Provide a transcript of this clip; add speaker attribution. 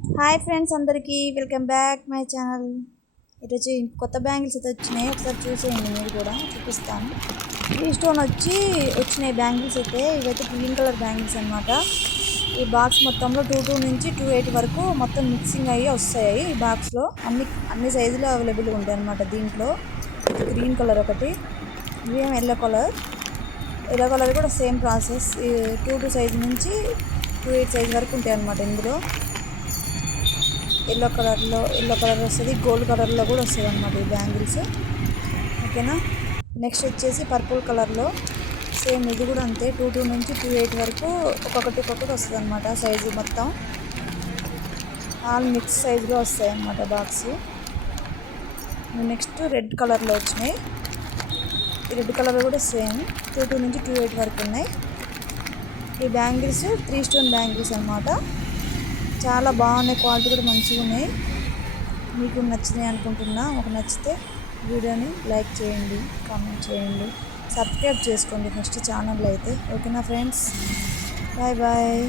Speaker 1: Hi friends అందరికీ welcome back my channel. ఈరోజు కొత్త బ్యాంగిల్స్ అయితే వచ్చినాయి. ఒకసారి చూసేయండి మీరు కూడా చూపిస్తాను. ఈ స్టోన్ వచ్చి వచ్చినాయి బ్యాంగిల్స్ అయితే. ఇవైతే గ్రీన్ కలర్ బ్యాంగిల్స్ అనమాట ఈ బాక్స్ మొత్తంలో టూ టూ నుంచి టూ ఎయిట్ వరకు మొత్తం మిక్సింగ్ అయ్యి వస్తాయి ఈ బాక్స్లో. అన్ని అన్ని సైజులు అవైలబుల్గా ఉంటాయి అనమాట దీంట్లో. గ్రీన్ కలర్ ఒకటి ఇవేం ఎల్లో కలర్. ఎల్లో కలర్ కూడా same process. Two two size నుంచి టూ ఎయిట్ సైజ్ వరకు ఉంటాయి అనమాట ఇందులో. ఎల్లో కలర్లో ఎల్లో కలర్ వస్తుంది గోల్డ్ కలర్లో కూడా వస్తుంది అనమాట ఈ బ్యాంగిల్స్. ఓకేనా? నెక్స్ట్ వచ్చేసి పర్పుల్ కలర్లో. సేమ్ ఇది కూడా అంతే టూ టూ నుంచి టూ ఎయిట్ వరకు ఒక్కొక్కటి ఒక్కొక్కటి వస్తుంది అనమాట సైజు మొత్తం. ఆల్ మిక్స్ సైజులో వస్తాయి అన్నమాట బాక్స్. నెక్స్ట్ రెడ్ కలర్లో వచ్చినాయి. రెడ్ కలర్ కూడా సేమ్ టూ టూ నుంచి టూ ఎయిట్ వరకు ఉన్నాయి. ఈ బ్యాంగిల్స్ త్రీ స్టోన్ బ్యాంగిల్స్ అనమాట చాలా బాగున్నాయి క్వాలిటీ కూడా మంచిగా ఉన్నాయి. మీకు నచ్చినాయి అనుకుంటున్నా ఒక నచ్చితే వీడియోని లైక్ చేయండి కామెంట్ చేయండి. సబ్స్క్రైబ్ చేసుకోండి ఫస్ట్ ఛానల్ అయితే. ఓకేనా ఫ్రెండ్స్? Bye bye.